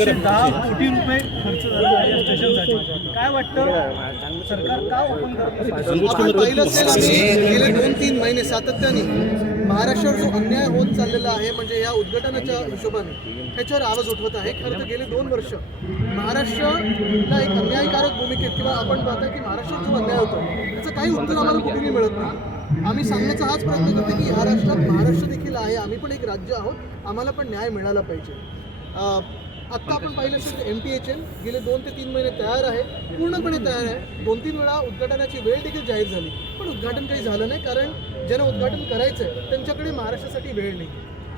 एकशे दहा कोटी रुपये खर्च झाला आहे या स्टेशनसाठी. काय वाटतं? सरकार का ओपन करत आपण पाहिलं असेल आम्ही गेले दोन तीन महिने सातत्याने महाराष्ट्रावर जो अन्याय होत चाललेला आहे म्हणजे या उद्घाटनाच्या हिशोबाने ह्याच्यावर आवाज उठवत आहे. खरं तर गेले दोन वर्ष महाराष्ट्राला एक अन्यायकारक भूमिकेत किंवा आपण पाहता की महाराष्ट्रात जो अन्याय होतो त्याचं काही उत्तर आम्हाला कुठेही मिळत नाही आम्ही सांगण्याचा हाच प्रयत्न करतो की ह्या राष्ट्रात महाराष्ट्र देखील आहे. आम्ही पण एक राज्य आहोत. आम्हाला पण न्याय मिळाला पाहिजे. आत्ता आपण पाहिलं असेल एम टी एच एम गेले दोन ते तीन महिने तयार आहे पूर्णपणे तयार आहे. दोन तीन वेळा उद्घाटनाची वेळ देखील जाहीर झाली. पण उद्घाटन काही झालं नाही कारण ज्यांना उद्घाटन करायचं आहे त्यांच्याकडे महाराष्ट्रासाठी वेळ नाही.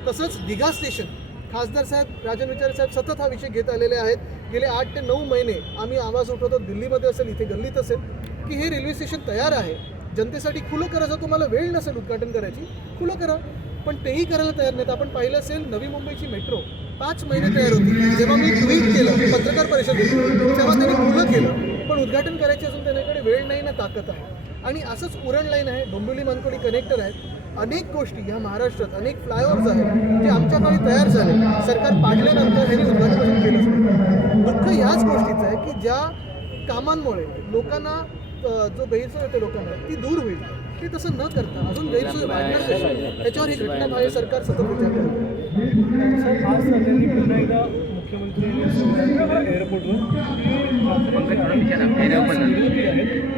तसंच दिघा स्टेशन खासदार साहेब राजन विचारे साहेब सतत हा विषय घेत आलेले आहेत. गेले आठ ते नऊ महिने आम्ही आवाज उठवतो दिल्लीमध्ये असेल इथे गल्लीत असेल की हे रेल्वे स्टेशन तयार आहे. जनतेसाठी खुलं करायचं तुम्हाला वेळ नसेल उद्घाटन करायची खुलं करा. पण तेही करायला तयार नाहीत. आपण पाहिलं असेल नवी मुंबईची मेट्रो पाच महिने तयार होती. जेव्हा मी ट्विट केलं पत्रकार परिषदेत तेव्हा त्यांनी खुलं केलं. पण उद्घाटन करायची असून त्यांच्याकडे वेळ नाही ना ताकद आहे. आणि असंच उरण लाईन आहे डोंबिवली मानकोडी कनेक्टर आहेत. अनेक गोष्टी ह्या महाराष्ट्रात अनेक फ्लायओव्हर्स आहेत जे आमच्या काळी तयार झाले. सरकार पाडल्यानंतर ह्यांनी उद्घाटन केलं दुःख ह्याच गोष्टीचं आहे की ज्या कामांमुळे लोकांना जो गैरसोय होते लोकांना ती दूर होईल. ते तसं न करता अजून गैरसोय वाढणार कशी त्याच्यावर ही घटना बाहेर सरकार सतत विचार करत आहे. आज त्यांनी पुन्हा एकदा मुख्यमंत्री एअरपोर्टवर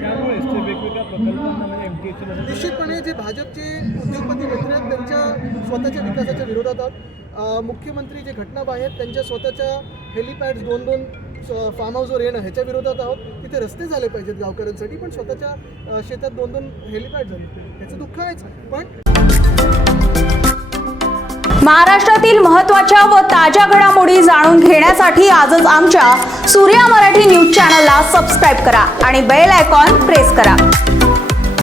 त्यामुळे वेगवेगळ्या प्रकल्पांना म्हणजे एम टी एच निश्चितपणे जे भाजपचे उद्योगपती मित्र आहेत त्यांच्या स्वतःच्या विकासाच्या विरोधात आहेत मुख्यमंत्री जे घटना आहेत त्यांच्या स्वतःच्या हेलिपॅड्स दोन दोन फार्म हाऊसवर येणं ह्याच्या विरोधात आहोत. तिथे रस्ते झाले पाहिजेत गावकऱ्यांसाठी पण स्वतःच्या शेतात दोन दोन हेलिपॅड झाले. ह्याचं दुःख आहेच पण महाराष्ट्रातील महत्त्वाच्या व ताज्या घडामोडी जाणून घेण्यासाठी आजच आमच्या सूर्या मराठी न्यूज चॅनलला सबस्क्राईब करा आणि बेल आयकॉन प्रेस करा.